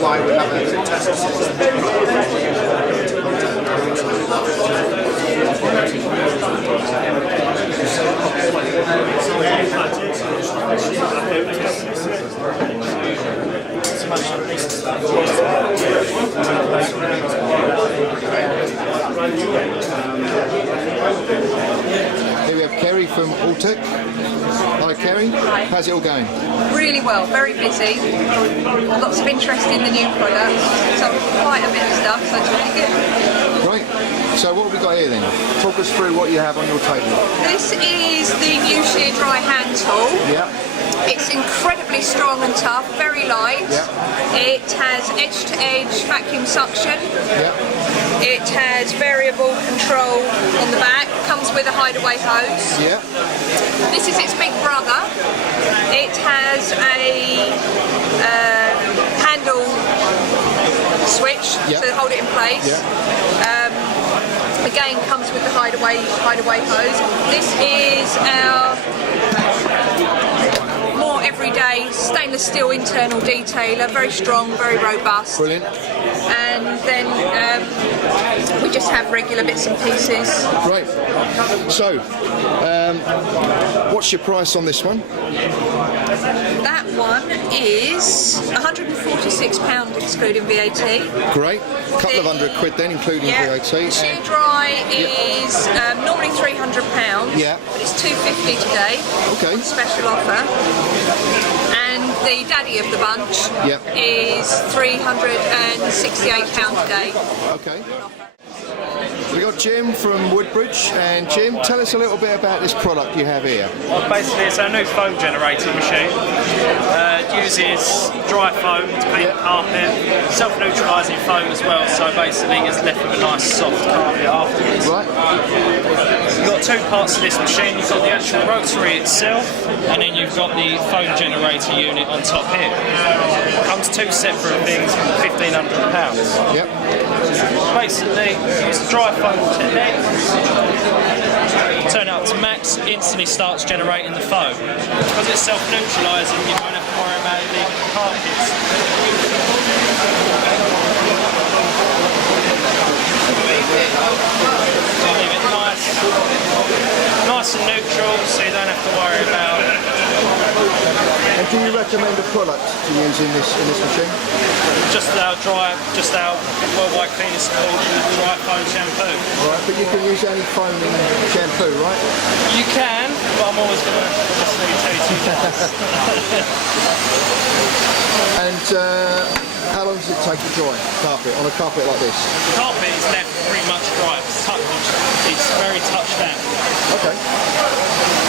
why we have a test system. Here we have Kerry from Alltech. Hi Kerry, how's it all going? Really well, very busy. Lots of interest in the new products. So quite a bit of stuff, so it's really good. Right, so what have we got here then? Talk us through what you have on your table. This is the new shear dry hand tool. Yeah. It's incredibly strong and tough, very light. Yeah. It has edge-to-edge vacuum suction. Yeah. It has variable control on the back. Comes with a hideaway hose. Yeah. This is its big brother. It has a handle switch to hold it in place. Yeah. Again, comes with the hideaway hose. This is our more everyday stainless steel internal detailer, very strong, very robust. Brilliant. And then we just have regular bits and pieces. Right. So, what's your price on this one? That one is £146 excluding VAT. Great. A couple of £100 then, including VAT. The shear dry is normally £300. Yeah. But it's £250 today. Okay. On special offer. And the daddy of the bunch is £368 today. Okay. We got Jim from Woodbridge, and Jim, tell us a little bit about this product you have here. Well, basically it's our new foam generating machine. It uses dry foam to paint carpet, self-neutralising foam as well, so basically it's left with a nice soft carpet afterwards. Right. You've got two parts of this machine. You've got the actual rotary itself, and then you've got the foam generator unit on top here. It comes two separate things for £1,500. Yep. Basically, it's dry foam technique. Turn it up to max, instantly starts generating the foam. Because it's self-neutralising, you don't have to worry about it leaving the carpets. Leave it nice and neutral, so you don't have to worry about it. And do you recommend a product to use in this machine? Just our worldwide cleanest dry foam shampoo. Right, but you can use any foam shampoo, right? You can, but I'm always going to just leave And how long does it take to dry carpet on a carpet like this? The carpet is left pretty much dry. It's very touch damp. Okay.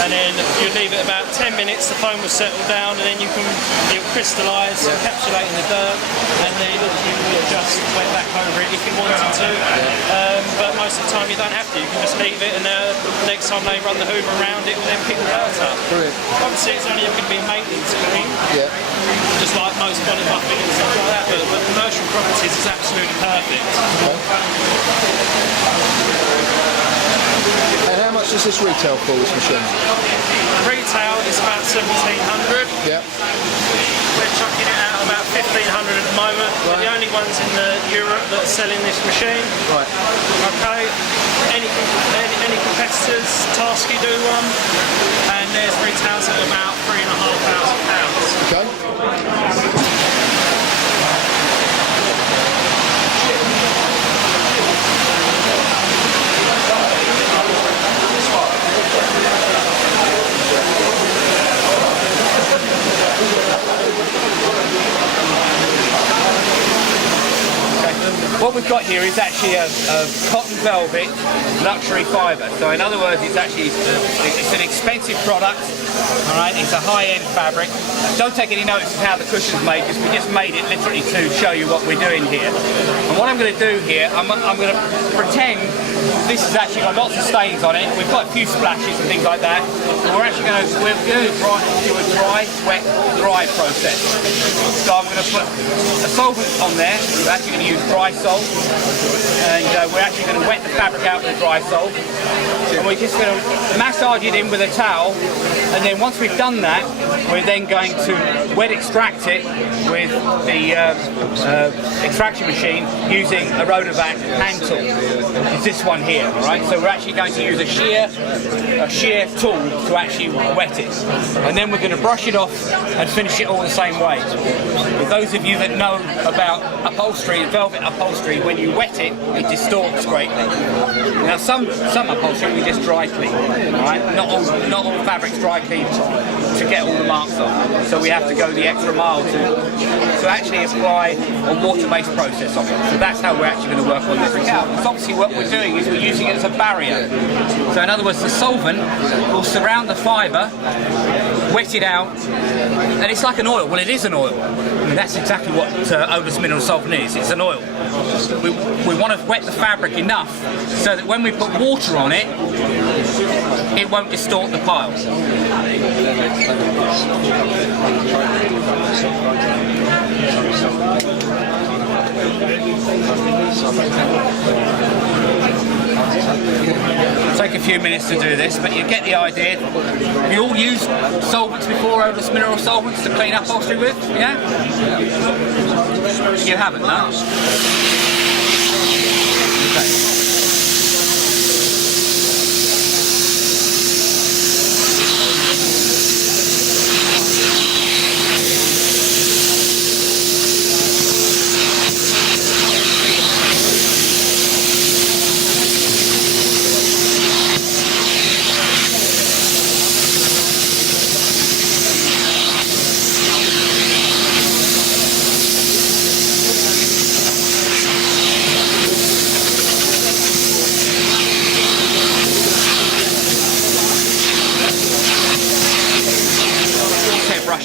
And then you leave it about 10 minutes, the foam will settle down, and then it'll crystallise, encapsulate in the dirt, and then you just wet back over it if you wanted to. But most of the time you don't have to. You can just leave it, and next time they run the hoover around, it will then pick the dirt up. Brilliant. Obviously, it's only going to be maintenance clean. Yeah. Just like most bonnet buffing and stuff like that, but commercial properties is absolutely perfect. And how much does this retail for, this machine? Retail is about £1,700. Yeah. We're chucking it out about £1,500 at the moment. We're the only ones in Europe that are selling this machine. Right. Okay. Any competitors, Tasky do one, and theirs retails at about £3,500. Okay. What we've got here is actually a cotton velvet luxury fibre. So in other words, it's an expensive product. All right, it's a high-end fabric. Don't take any notice of how the cushion's made, because we just made it literally to show you what we're doing here. And what I'm going to do here, I'm going to pretend this has actually got lots of stains on it. We've got a few splashes and things like that. And we're actually going to do a dry, wet, dry process. So I'm going to put a solvent on there. We're actually going to use dry salt, and we're actually going to wet the fabric out with the dry salt. And we're just going to massage it in with a towel And then once we've done that, we're then going to wet extract it with the extraction machine using a Rotovac hand tool. It's this one here, all right? So we're actually going to use a shear tool to actually wet it. And then we're going to brush it off and finish it all the same way. For those of you that know about upholstery, velvet upholstery, when you wet it, it distorts greatly. Now some upholstery we just dry clean, all right? Not all fabrics dry clean to get all the marks off. So we have to go the extra mile to actually apply a water-based process on it. So that's how we're actually going to work on this account. Because obviously what we're doing is we're using it as a barrier. So in other words, the solvent will surround the fibre, wet it out, and it's like an oil. Well, it is an oil. I mean, that's exactly what odorless mineral solvent is. It's an oil. We want to wet the fabric enough so that when we put water on it, it won't distort the pile. It'll take a few minutes to do this, but you get the idea. Have you all used solvents before, odorless mineral solvents, to clean upholstery with? Yeah? You haven't, no? Okay.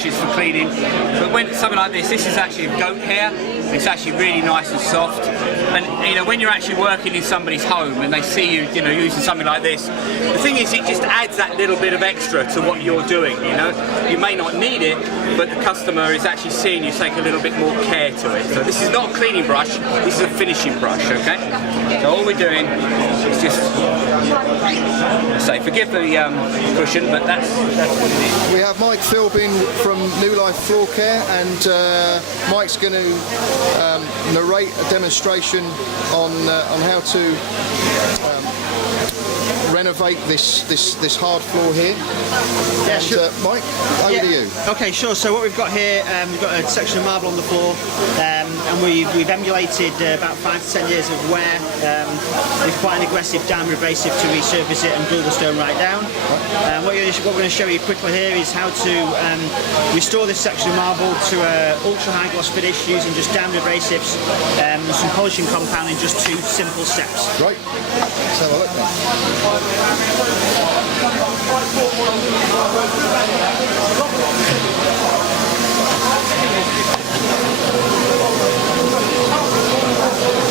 For cleaning, but when something like this is actually goat hair. It's actually really nice and soft, and you know, when you're actually working in somebody's home and they see you, you know, using something like this, the thing is, it just adds that little bit of extra to what you're doing. You know, you may not need it, but the customer is actually seeing you take a little bit more care to it. So this is not a cleaning brush, this is a finishing brush. Okay, so all we're doing is just say, forgive the cushion, but that's what it is. We have Mike Philbin from New Life Floor Care, and Mike's going to narrate a demonstration on how to renovate this hard floor here. Yeah, sure. Mike, over to you. Okay, sure. So what we've got here, we've got a section of marble on the floor, and we've emulated about 5 to 10 years of wear with quite an aggressive downward abrasive to resurface it and glue the stone right down. What we're going to show you quickly here is how to restore this section of marble to an ultra high gloss finish using just downward abrasives, some polishing compound in just 2 simple steps. Right. Let's have a look then.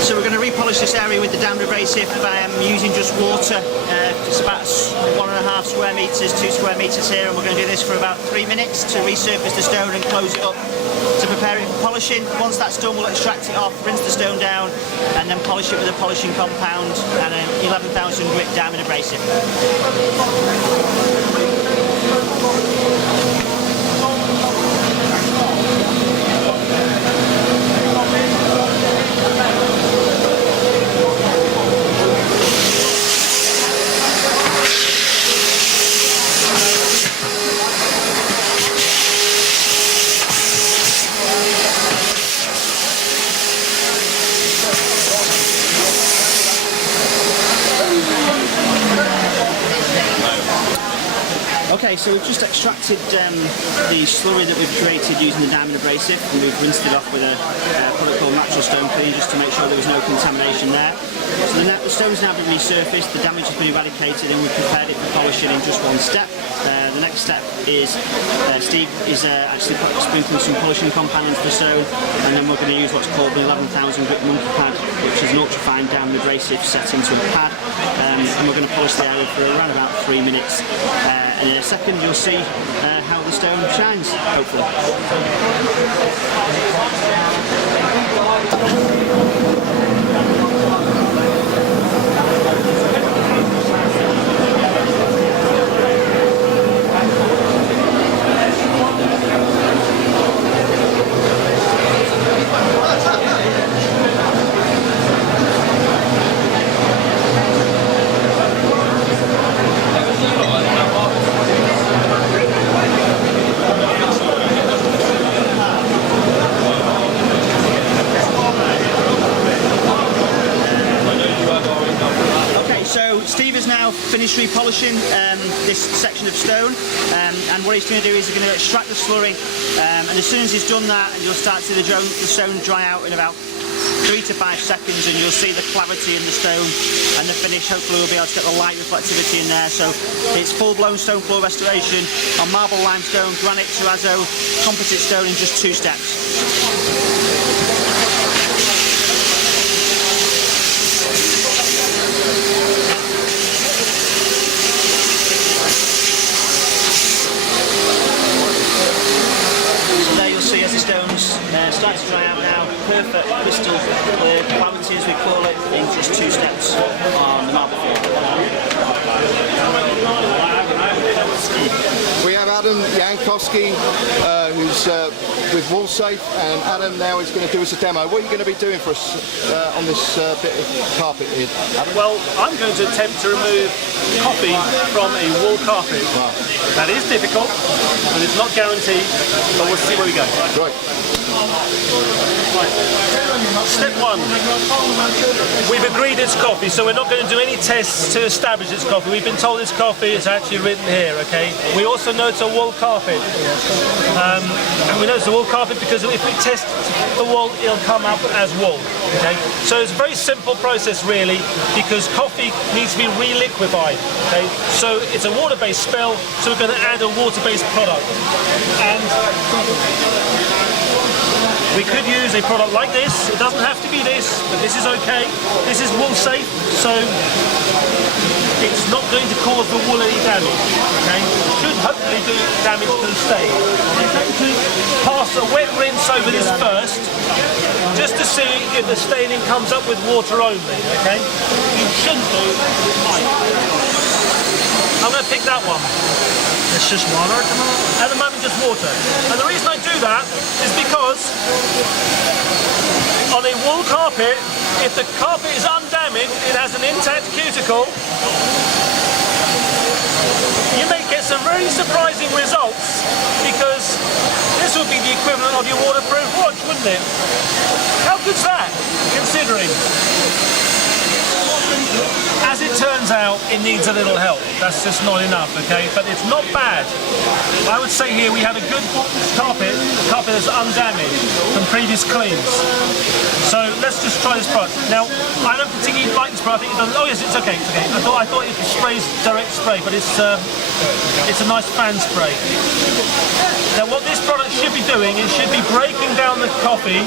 So we're going to repolish this area with the downward abrasive using just water. It's about 1.5 square metres, 2 square metres here, and we're going to do this for about 3 minutes to resurface the stone and close it up to prepare it for polishing. Once that's done, we'll extract it off, rinse the stone down, and then polish it with a polishing compound and an 11,000 grit diamond abrasive. Okay, so we've just extracted the slurry that we've created using the diamond abrasive, and we've rinsed it off with a product called natural stone clean just to make sure there was no contamination there. So the stone's now been resurfaced, the damage has been eradicated, and we've prepared it for polishing in just 1 step. The next step is Steve is actually sprinkling some polishing compound into the stone, and then we're going to use what's called the 11,000 grit monkey pad, which is an ultra fine diamond abrasive set into a pad, and we're going to polish the area for around about 3 minutes. And in a second you'll see how the stone shines, hopefully. finished repolishing this section of stone, and what he's going to do is he's going to extract the slurry, and as soon as he's done that, you'll start to see the stone dry out in about 3 to 5 seconds, and you'll see the clarity in the stone, and the finish hopefully we'll be able to get the light reflectivity in there. So it's full-blown stone floor restoration on marble limestone, granite, terrazzo, composite stone in just 2 steps. Starting to dry out now, perfect crystal clear clarity as we call it, in just 2 steps on the marble floor. We have Adam Jankowski, who's with WOOLSAFE, and Adam now is going to do us a demo. What are you going to be doing for us on this bit of carpet here, Adam? Well, I'm going to attempt to remove coffee from a wool carpet. Wow. That is difficult, and it's not guaranteed, but we'll see where we go. Right. Right. Step 1. We've agreed it's coffee, so we're not going to do any tests to establish it's coffee. We've been told it's coffee, it's actually written here, okay? We also know it's a wool carpet. And we know it's a wool carpet because if we test the wool, it'll come up as wool, okay? So it's a very simple process, really, because coffee needs to be re-liquefied, okay? So it's a water-based spill, so we're going to add a water-based product. And we could use a product like this. It doesn't have to be this, but this is okay. This is WOOLSAFE, so it's not going to cause the wool any damage. Okay? It should hopefully do damage to the stain. I'm going to pass a wet rinse over this first, just to see if the staining comes up with water only. Okay? You shouldn't do. I'm going to pick that one. It's just water at the moment? At the moment, just water. And the reason I do that is because on a wool carpet, if the carpet is undamaged, it has an intact cuticle, you may get some very surprising results, because this would be the equivalent of your waterproof watch, wouldn't it? How good's that, considering? As it turns out, it needs a little help. That's just not enough, okay? But it's not bad. I would say here we have a good carpet that's undamaged from previous cleans. So let's just try this product. Now, I don't particularly like this product. I think it doesn't. Oh yes, it's okay. It's okay. I thought it sprays direct spray, but it's a nice fan spray. Now, what this product should be doing, it should be breaking down the coffee,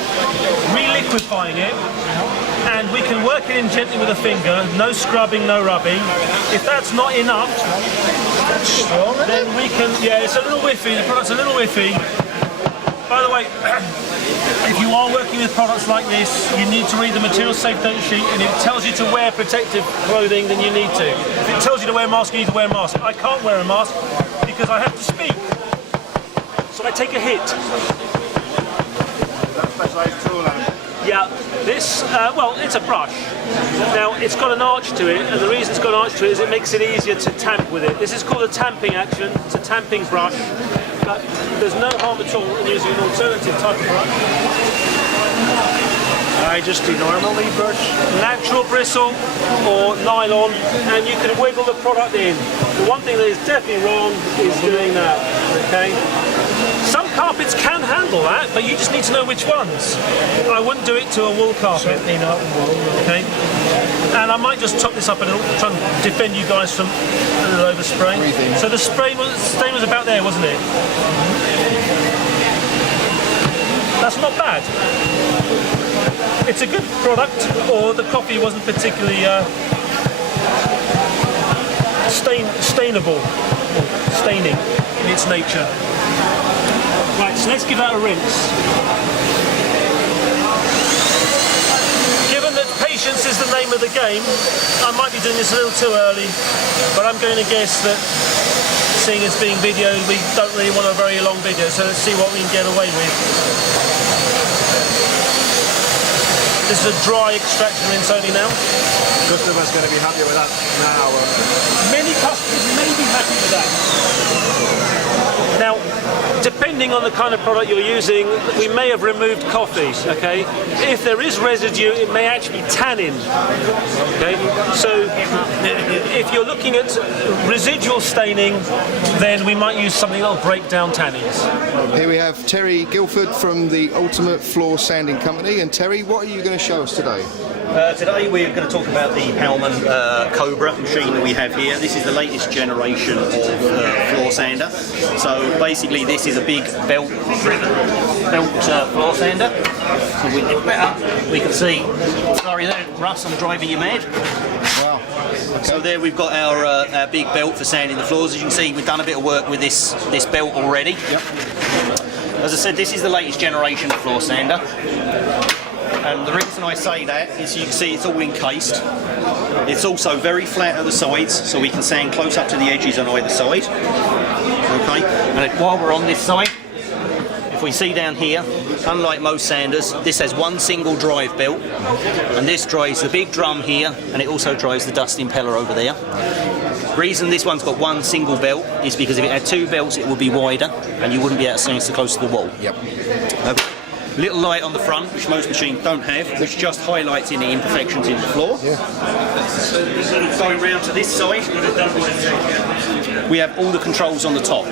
re-liquefying it, and we can work it in gently with a finger, no scrubbing, no rubbing. If that's not enough, then we can, yeah, it's a little whiffy, the product's a little whiffy. By the way, if you are working with products like this, you need to read the material safe data sheet, and if it tells you to wear protective clothing, then you need to. If it tells you to wear a mask, you need to wear a mask. I can't wear a mask because I have to speak. So I take a hit. Yeah, this, well, it's a brush. Now, it's got an arch to it, and the reason it's got an arch to it is it makes it easier to tamp with it. This is called a tamping action. It's a tamping brush, but there's no harm at all in using an alternative type of brush. I just do normally brush? Natural bristle or nylon, and you can wiggle the product in. The one thing that is definitely wrong is doing that, okay? Some carpets can handle that, but you just need to know which ones. I wouldn't do it to a wool carpet. Certainly not wool. Okay. And I might just top this up a little, try and defend you guys from a little overspray. So the stain was about there, wasn't it? That's not bad. It's a good product, or the coffee wasn't particularly stainable, staining in its nature. Right, so let's give that a rinse. Given that patience is the name of the game, I might be doing this a little too early, but I'm going to guess that, seeing it's being videoed, we don't really want a very long video, so let's see what we can get away with. This is a dry extraction rinse only now. Customer's going to be happy with that now. Many customers may be happy with that. Now, depending on the kind of product you're using, we may have removed coffee, okay? If there is residue, it may actually be tannin, okay? So if you're looking at residual staining, then we might use something that will break down tannins. Here we have Terry Guilford from the Ultimate Floor Sanding Company. And Terry, what are you going to show us today? Today we're going to talk about the Philbin Cobra machine that we have here. This is the latest generation of floor sander. So basically this is a big belt floor sander. So we lift that up, we can see, sorry there, Russ, I'm driving you mad. Wow. Okay. So there we've got our big belt for sanding the floors. As you can see, we've done a bit of work with this belt already. Yep. As I said, this is the latest generation of floor sander. And the reason I say that is you can see it's all encased. It's also very flat at the sides, so we can sand close up to the edges on either side. Okay, and while we're on this side, if we see down here, unlike most sanders, this has one single drive belt, and this drives the big drum here, and it also drives the dust impeller over there. The reason this one's got one single belt is because if it had two belts, it would be wider, and you wouldn't be able to stand so close to the wall. Yep. Little light on the front, which most machines don't have, which just highlights any imperfections in the floor. Yeah. Going round to this side, we have all the controls on the top.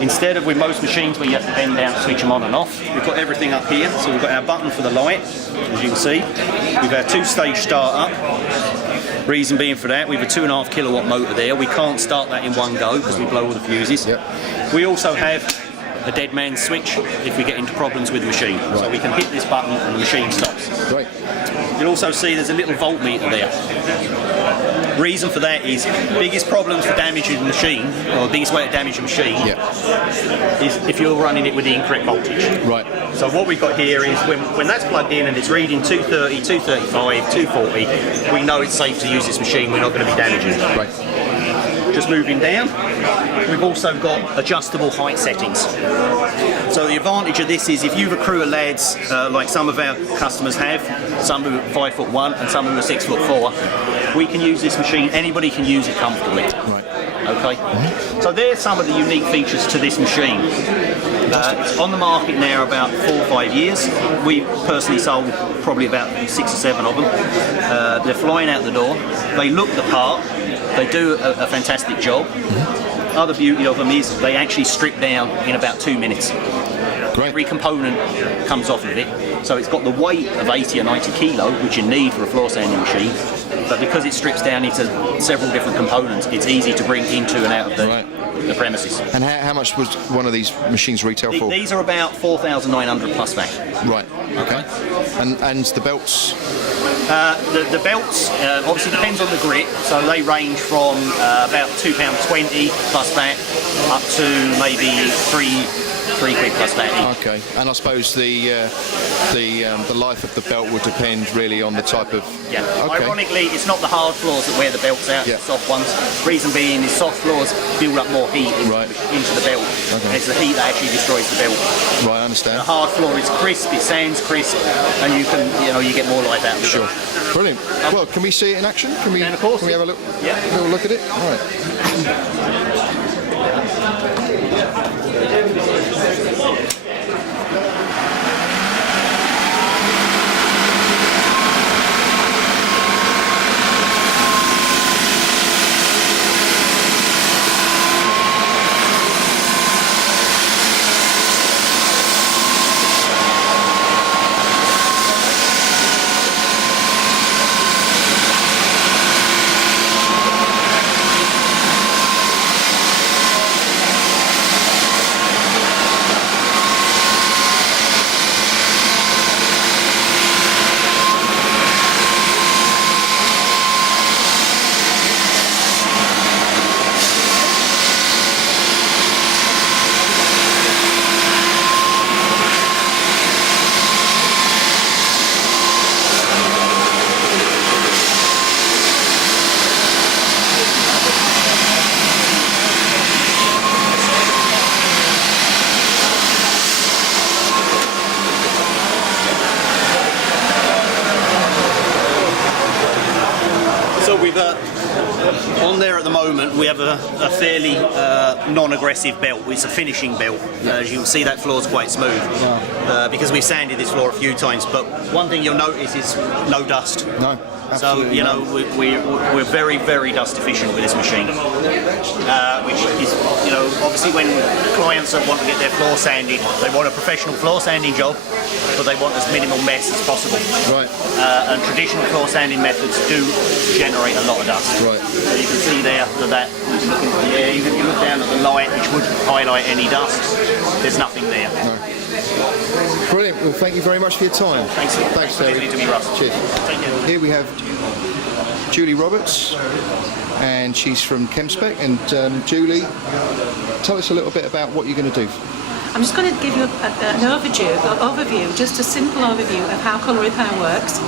Instead of with most machines where you have to bend down to switch them on and off, we've got everything up here. So we've got our button for the light, as you can see. We've our two-stage start up. Reason being for that, we have a 2.5 kilowatt motor there. We can't start that in one go because we blow all the fuses. Yep. We also have a dead man's switch if we get into problems with the machine. Right. So we can hit this button and the machine stops. Right. You'll also see there's a little voltmeter there. Reason for that is biggest problems for damaging the machine, or the biggest way to damage a machine, is if you're running it with the incorrect voltage. Right. So what we've got here is when that's plugged in and it's reading 230, 235, 240, we know it's safe to use this machine, we're not going to be damaging it. Right. Just moving down, we've also got adjustable height settings. So the advantage of this is if you've a crew of lads, like some of our customers have, some who are 5'1" and some who are 6'4", we can use this machine, anybody can use it comfortably. Right. Okay? Mm-hmm. So there's some of the unique features to this machine. It's on the market now about 4 or 5 years. We personally sold probably about 6 or 7 of them. They're flying out the door. They look the part. They do a fantastic job. Mm-hmm. Other beauty of them is they actually strip down in about 2 minutes. Great. Every component comes off of it. So it's got the weight of 80 or 90 kilo, which you need for a floor sanding machine. But because it strips down into several different components, it's easy to bring into and out of the premises. And how much was one of these machines retail for? These are about 4,900 plus VAT. Right. Okay. And the belts? The belts obviously depends on the grit, so they range from about £2.20 plus VAT up to maybe £3 plus VAT. Okay, and I suppose the life of the belt would depend really on the type of. Yeah. Okay. Ironically, it's not the hard floors that wear the belts out. Yeah. The soft ones. Reason being is soft floors build up more heat into the belt. Okay. It's the heat that actually destroys the belt. Right, I understand. The hard floor is crisp, it sands crisp, and you get more life out of it. Sure. Brilliant. Well, can we see it in action? Can we? Of course. Can we have a look? Yeah. Little look at it. All right. On there at the moment we have a fairly non-aggressive belt. It's a finishing belt. As you can see, that floor's quite smooth because we've sanded this floor a few times. But one thing you'll notice is no dust. No. So you know we're very, very dust efficient with this machine, which is, you know, obviously when clients want to get their floor sanded, they want a professional floor sanding job, but they want as minimal mess as possible. Right. And traditional floor sanding methods do generate a lot of dust. Right. So you can see there that you look down at the light, which would highlight any dust. There's nothing there. No. Brilliant. Well, thank you very much for your time. Thanks, Terry. to me, Russ. Cheers. Take care. Here we have Julie Roberts, and she's from ChemSpec. And Julie, tell us a little bit about what you're going to do. I'm just going to give you an overview, just a simple overview of how colour repair works,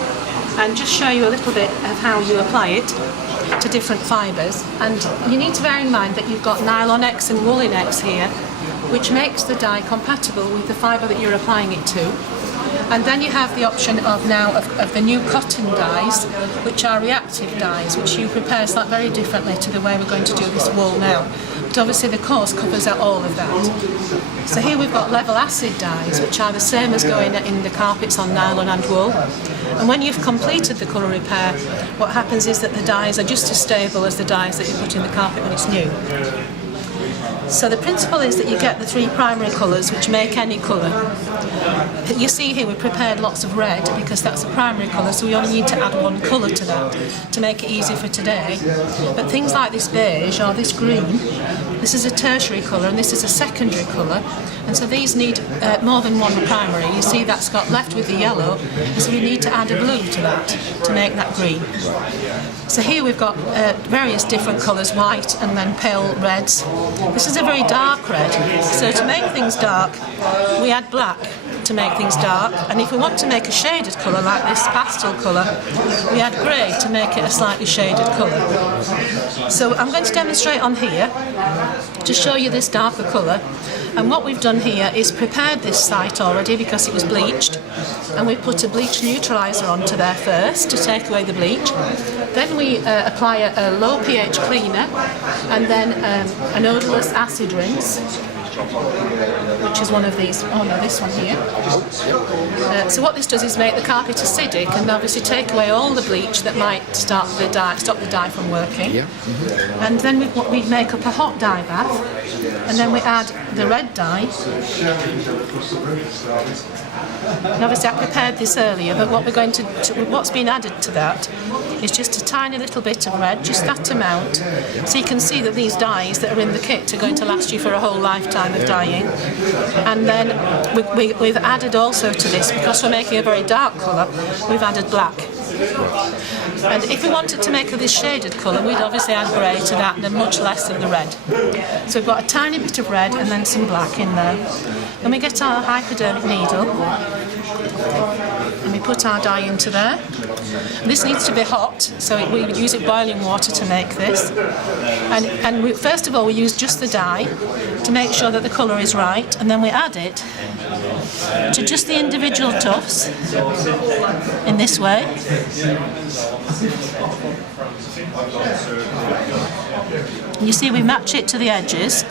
and just show you a little bit of how you apply it to different fibres. And you need to bear in mind that you've got Nylon X and Woolen X here, which makes the dye compatible with the fibre that you're applying it to. And then you have the option of the new cotton dyes, which are reactive dyes, which you prepare very differently to the way we're going to do this wool now. But obviously the course covers all of that. So here we've got level acid dyes, which are the same as going in the carpets on nylon and wool. And when you've completed the colour repair, what happens is that the dyes are just as stable as the dyes that you put in the carpet when it's new. So the principle is that you get the three primary colours which make any colour. You see here we prepared lots of red because that's a primary colour, so we only need to add one colour to that to make it easy for today. But things like this beige or this green, this is a tertiary colour and this is a secondary colour, and so these need more than one primary. You see that's got left with the yellow, so we need to add a blue to that to make that green. So here we've got various different colours, white and then pale reds. This is a very dark red, so to make things dark we add black to make things dark, and if we want to make a shaded colour like this pastel colour, we add grey to make it a slightly shaded colour. So I'm going to demonstrate on here to show you this darker colour, and what we've done here is prepared this site already because it was bleached, and we put a bleach neutraliser onto there first to take away the bleach. Then we apply a low pH cleaner and then an odourless acid rinse, which is one of these, oh no, this one here. So what this does is make the carpet acidic and obviously take away all the bleach that might stop the dye from working. Yeah. And then we make up a hot dye bath, and then we add the red dye. And obviously I prepared this earlier, but what we're going to what's been added to that is just a tiny little bit of red, just that amount. So you can see that these dyes that are in the kit are going to last you for a whole lifetime of dyeing. And then we've added also to this, because we're making a very dark colour, we've added black. And if we wanted to make this shaded colour, we'd obviously add grey to that and then much less of the red. So we've got a tiny bit of red and then some black in there. Then we get our hypodermic needle and we put our dye into there. This needs to be hot, so we would use boiling water to make this. And first of all we use just the dye to make sure that the colour is right, and then we add it to just the individual tufts in this way. You see we match it to the edges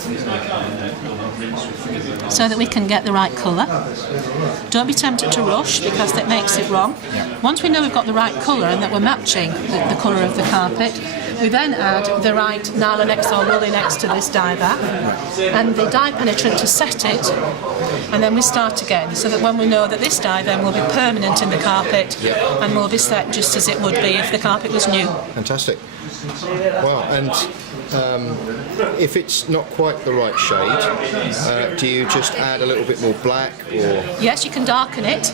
so that we can get the right colour. Don't be tempted to rush because that makes it wrong. Once we know we've got the right colour and that we're matching the colour of the carpet, we then add the right Nylon X or Woolen X to this dye bath and the dye penetrant to set it, and then we start again, so that when we know that this dye then will be permanent in the carpet and will be set just as it would be if the carpet was new. Fantastic. Wow, and if it's not quite the right shade, do you just add a little bit more black, or...? Yes, you can darken it,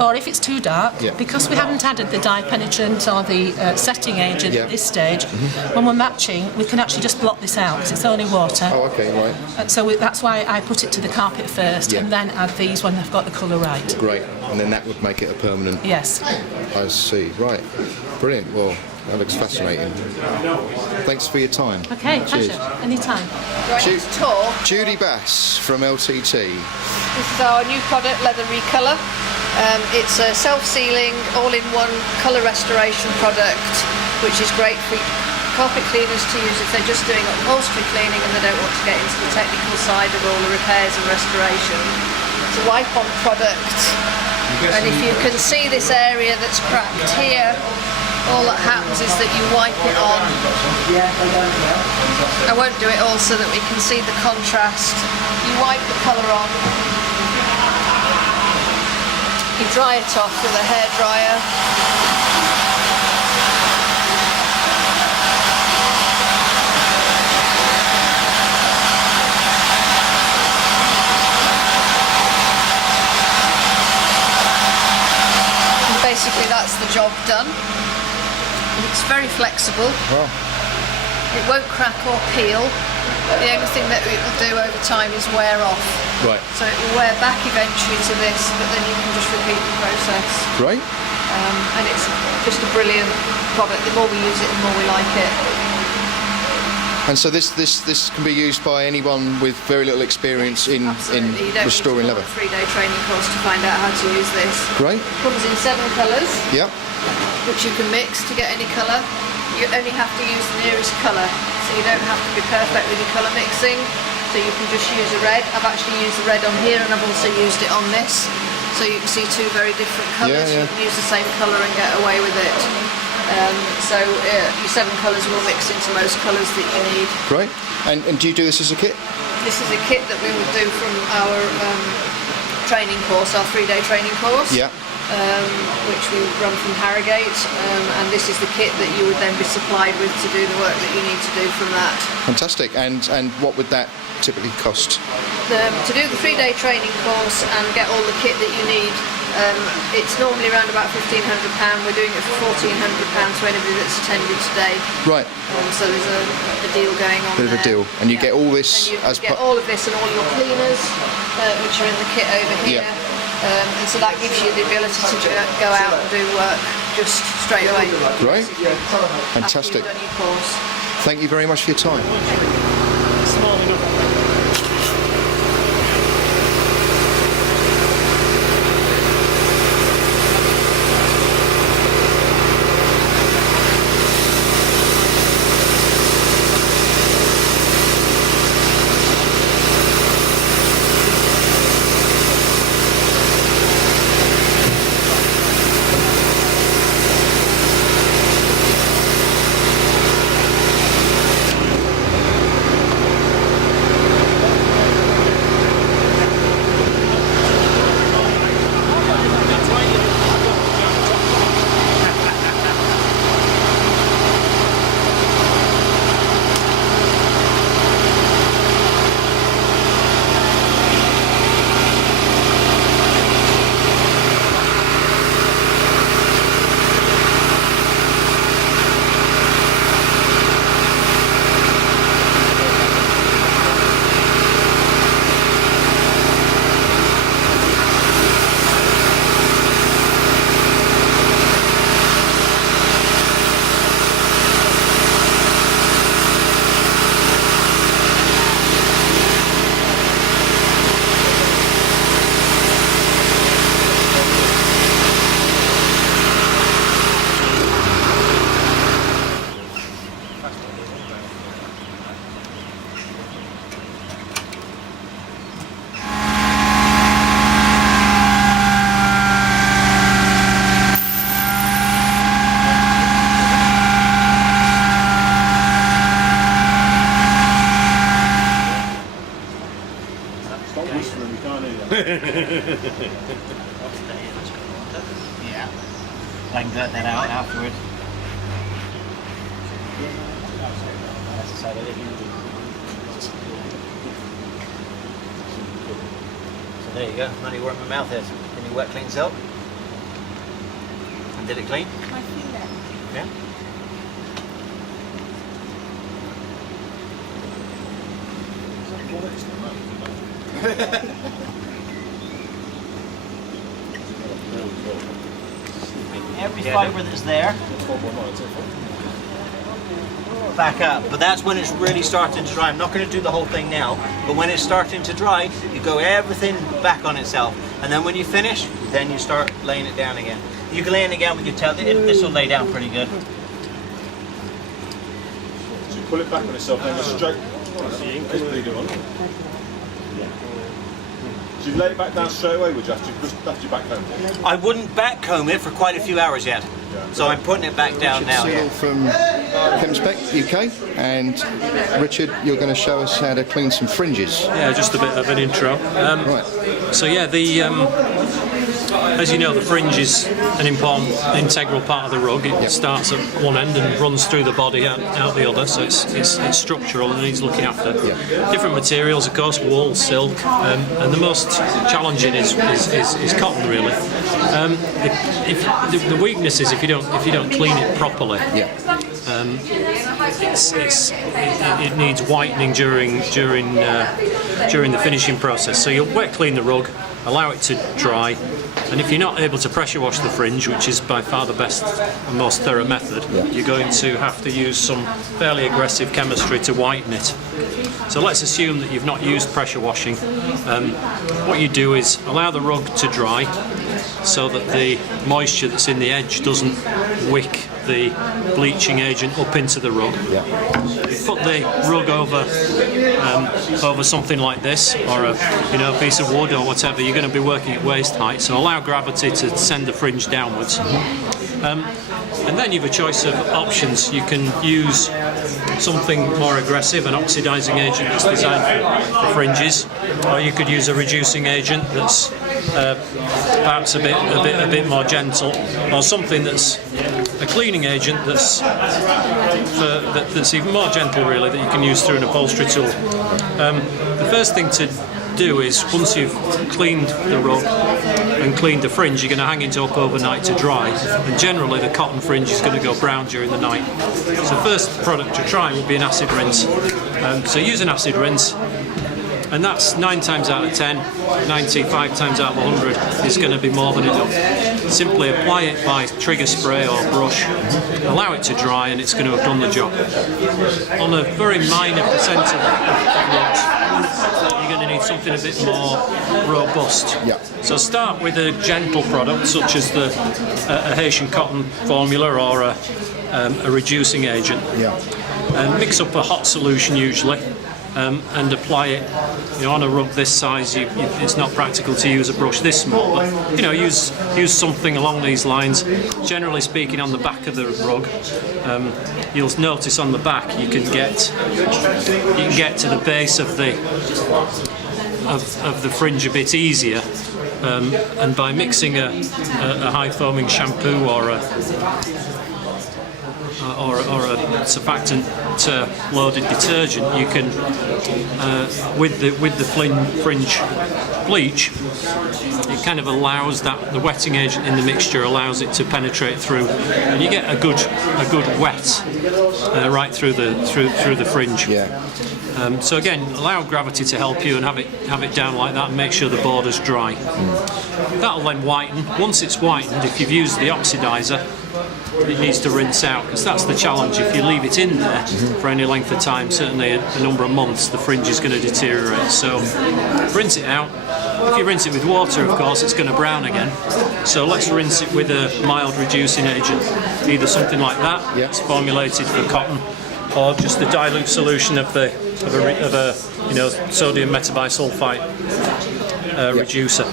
or if it's too dark, because we haven't added the dye penetrant or the setting agent at this stage, when we're matching, we can actually just blot this out because it's only water. Oh, okay, right. And so that's why I put it to the carpet first and then add these when I've got the colour right. Great, and then that would make it a permanent... Yes. I see, right. Brilliant, well, that looks fascinating. Thanks for your time. Okay, pleasure. Anytime. Judy Bass from LTT. This is our new product, Leather Recolor. It's a self-sealing, all-in-one colour restoration product, which is great for carpet cleaners to use if they're just doing upholstery cleaning and they don't want to get into the technical side of all the repairs and restoration. It's a wipe-on product, and if you can see this area that's cracked here, all that happens is that you wipe it on. I won't do it all so that we can see the contrast. You wipe the colour on, you dry it off with a hairdryer. And basically that's the job done. It's very flexible. Wow. It won't crack or peel. The only thing that it will do over time is wear off. Right. So it will wear back eventually to this, but then you can just repeat the process. Great. And it's just a brilliant product. The more we use it, the more we like it. And so this can be used by anyone with very little experience in Absolutely. You don't restoring need to leather. do a 3-day training course to find out how to use this. Great. It comes in 7 colours, Yep. which you can mix to get any colour. You only have to use the nearest colour, so you don't have to be perfect with your colour mixing. So you can just use a red. I've actually used the red on here, and I've also used it on this. So you can see 2 very different colours. Yeah, yeah. You can use the same colour and get away with it. Your 7 colours will mix into most colours that you need. Great. And do you do this as a kit? This is a kit that we would do from our training course, our 3-day training course. Yeah. Which we run from Harrogate, and this is the kit that you would then be supplied with to do the work that you need to do from that. Fantastic. And what would that typically cost? To do the 3-day training course and get all the kit that you need, it's normally around about £1,500. We're doing it for £1,400 to anybody that's attended today. Right. So there's a deal going on Bit of a deal. And you get all this and you as get all of this and all your cleaners, which are in the kit over here. Yeah. And so that gives you the ability to go out and do work just straight away. Great. After Fantastic. you've done your course. Thank you very much for your time. Yeah. I can dirt that out afterward. So there you go. I'm only where my mouth is. Can you wet clean silk? And did it clean? I feel it. Yeah. Every fibre that's there, back up. But that's when it's really starting to dry. I'm not going to do the whole thing now, but when it's starting to dry, you go everything back on itself. And then when you finish, then you start laying it down again. You can lay it again with your tail. This will lay down pretty good. pull it back on itself, then go straight. That's the ink is bleeding on. So you lay it back down straight away, would you, after you back home? I wouldn't backcomb it for quite a few hours yet. So I'm putting it back down now. Richard from Chemspec UK, and Richard, you're going to show us how to clean some fringes. Yeah, just a bit of an intro. Right. So yeah, as you know, the fringe is an important, integral part of the rug. It starts at one end and runs through the body out the other, so it's structural and needs looking after. Different materials, of course, wool, silk, and the most challenging is cotton, really. The weakness is if you don't clean it properly. It needs whitening during the finishing process. So you'll wet clean the rug, allow it to dry, and if you're not able to pressure wash the fringe, which is by far the best and most thorough method, you're going to have to use some fairly aggressive chemistry to whiten it. So let's assume that you've not used pressure washing. What you do is allow the rug to dry so that the moisture that's in the edge doesn't wick the bleaching agent up into the rug. You put the rug over something like this, or a piece of wood or whatever. You're going to be working at waist height, so allow gravity to send the fringe downwards. And then you have a choice of options. You can use something more aggressive, an oxidizing agent that's designed for fringes, or you could use a reducing agent that's perhaps a bit more gentle, or something that's a cleaning agent that's even more gentle, really, that you can use through an upholstery tool. The first thing to do is, once you've cleaned the rug and cleaned the fringe, you're going to hang it up overnight to dry, and generally the cotton fringe is going to go brown during the night. So first product to try would be an acid rinse. So use an acid rinse, and that's 9 times out of 10, 95 times out of 100 is going to be more than enough. Simply apply it by trigger spray or brush, allow it to dry, and it's going to have done the job. On a very minor percent of rugs, you're going to need something a bit more robust. So start with a gentle product such as a Haitian cotton formula or a reducing agent. And mix up a hot solution usually. And apply it. On a rug this size, it's not practical to use a brush this small, but use something along these lines. Generally speaking, on the back of the rug, you'll notice on the back you can get to the base of the fringe a bit easier. And by mixing a high foaming shampoo or a surfactant loaded detergent, you can with the fringe bleach, it kind of allows the wetting agent in the mixture allows it to penetrate through, and you get a good wet right through the fringe. So again, allow gravity to help you and have it down like that, and make sure the border's dry. That'll then whiten. Once it's whitened, if you've used the oxidizer, it needs to rinse out, because that's the challenge. If you leave it in there for any length of time, certainly a number of months, the fringe is going to deteriorate. So rinse it out. If you rinse it with water, of course, it's going to brown again. So let's rinse it with a mild reducing agent, either something like that, it's formulated for cotton, or just a dilute solution of a sodium metabisulfite reducer.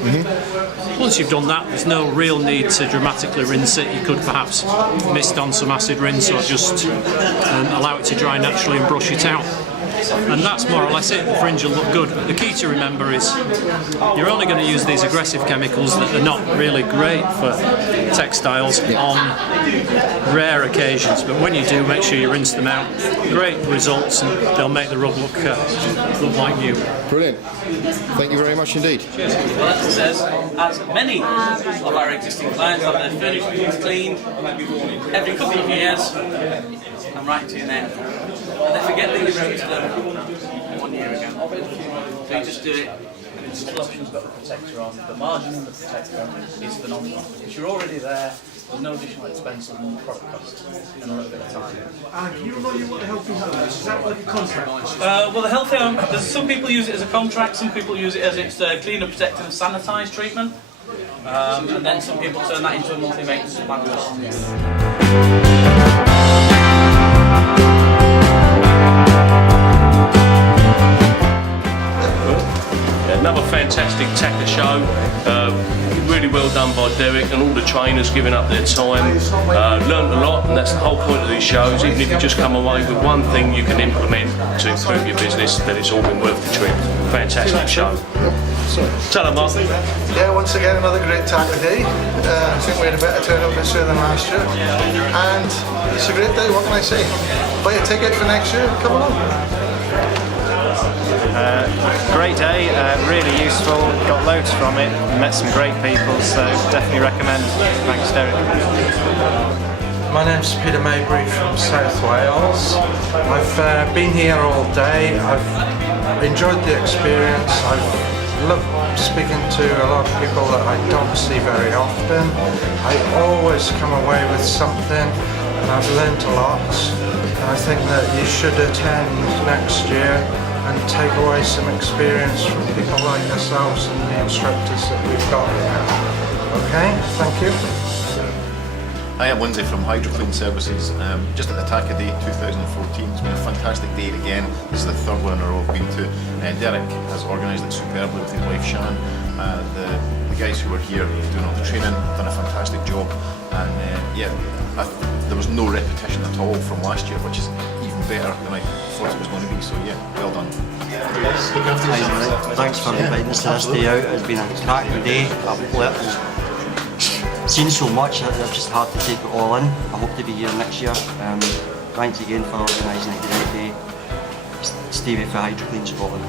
Once you've done that, there's no real need to dramatically rinse it. You could perhaps mist on some acid rinse, or just allow it to dry naturally and brush it out. And that's more or less it. The fringe will look good. But the key to remember is you're only going to use these aggressive chemicals that are not really great for textiles on rare occasions. But when you do, make sure you rinse them out. Great results, and they'll make the rug look like new. Brilliant. Thank you very much indeed. As many of our existing clients have their furniture cleaned every couple of years, I'm writing to you now, and they forget that you wrote to them 1 year ago. So you just do it. The option's got the protector on. The margin in the protector is phenomenal. If you're already there, there's no additional expense on the product cost and a little bit of time. Can you remind me what the Healthy Home is? Is that like a contract? Well, the Healthy Home, some people use it as a contract, some people use it as its cleaner, protect and sanitise treatment, and then some people turn that into a monthly maintenance plan. another fantastic tacca show. Really well done by Derek and all the trainers giving up their time. Learned a lot, and that's the whole point of these shows. Even if you just come away with one thing you can implement to improve your business, then it's all been worth the trip. Fantastic show. Tell them, Mark. Yeah, once again another great tacca day. I think we had a better turnout this year than last year, and it's a great day. What can I say? Buy a ticket for next year. Come along. Great day, really useful, got loads from it, met some great people, so definitely recommend. Thanks, Derek. My name's Peter Maybury from South Wales. I've been here all day, I've enjoyed the experience, I've loved speaking to a lot of people that I don't see very often. I always come away with something and I've learnt a lot, and I think that you should attend next year and take away some experience from people like yourselves and the instructors that we've got here. Okay, thank you. Hi, I'm Lindsay from Hydroclean Services. Just at the Tacca Day 2014. It's been a fantastic day again. This is the third one in a row I've been to. Derek has organised it superbly with his wife Shan. The guys who were here doing all the training done a fantastic job. And yeah, there was no repetition at all from last year, which is even better than I thought it was going to be. So yeah, well done. Thanks for inviting us to this day out. It's been a cracking day. I've seen so much that it's just hard to take it all in. I hope to be here next year. Thanks again for organising a great day. Stevie for Hydroclean Scotland.